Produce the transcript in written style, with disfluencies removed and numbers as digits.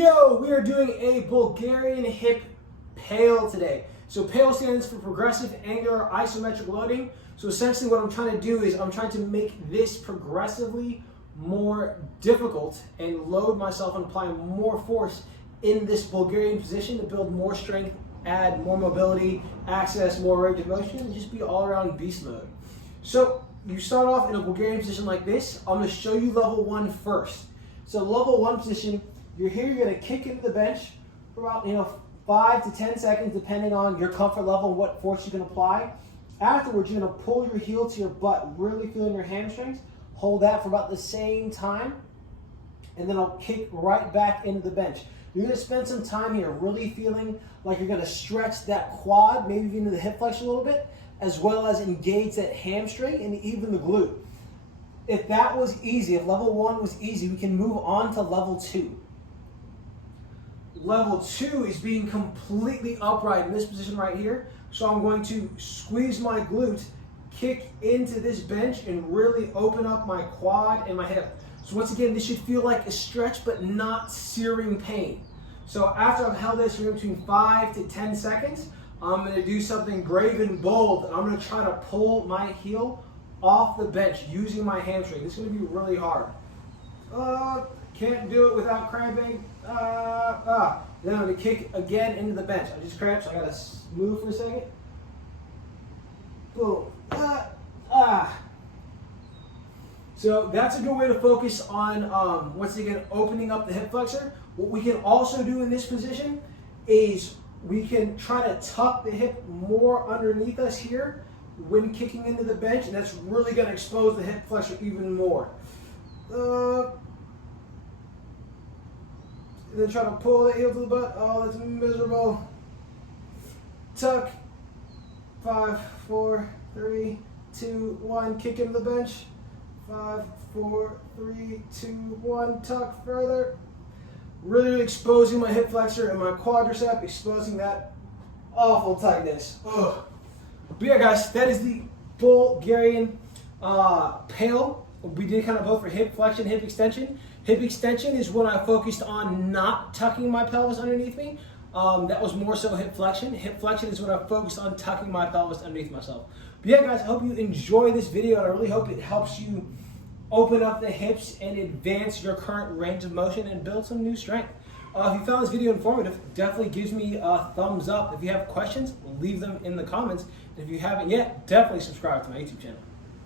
Yo, we are doing a Bulgarian hip PAIL today. So PAIL stands for progressive angular isometric loading. So essentially what I'm trying to do is I'm trying to make this progressively more difficult and load myself and apply more force in this Bulgarian position to build more strength, add more mobility, access more range of motion, and just be all around beast mode. So you start off in a Bulgarian position like this. I'm going to show you level one first. So level one position, you're here, you're going to kick into the bench for about 5 to 10 seconds depending on your comfort level and what force you can apply. Afterwards, you're going to pull your heel to your butt, really feeling your hamstrings. Hold that for about the same time, and then I'll kick right back into the bench. You're going to spend some time here really feeling like you're going to stretch that quad, maybe even into the hip flex a little bit, as well as engage that hamstring and even the glute. If that was easy, if level one was easy, we can move on to level two. Level two is being completely upright in this position right here. So I'm going to squeeze my glute, kick into this bench, and really open up my quad and my hip. So once again, this should feel like a stretch, but not searing pain. So after I've held this for between 5 to 10 seconds, I'm going to do something brave and bold. I'm going to try to pull my heel off the bench using my hamstring. This is going to be really hard. Can't do it without cramping. Then I'm going to kick again into the bench. I just cramped, so I got to move for a second. Boom. So that's a good way to focus on, once again, opening up the hip flexor. What we can also do in this position is we can try to tuck the hip more underneath us here when kicking into the bench, and that's really going to expose the hip flexor even more. And then try to pull the heel to the butt. Oh, that's miserable. Tuck. 5, 4, 3, 2, 1. Kick into the bench. 5, 4, 3, 2, 1. Tuck further. Really exposing my hip flexor and my quadricep, exposing that awful tightness. Ugh. But yeah, guys, that is the Bulgarian PAIL. We did kind of both for hip flexion, hip extension. Hip extension is when I focused on not tucking my pelvis underneath me. That was more so hip flexion. Hip flexion is when I focused on tucking my pelvis underneath myself. But yeah, guys, I hope you enjoy this video, and I really hope it helps you open up the hips and advance your current range of motion and build some new strength. If you found this video informative, definitely gives me a thumbs up. If you have questions, leave them in the comments. And if you haven't yet, definitely subscribe to my YouTube channel.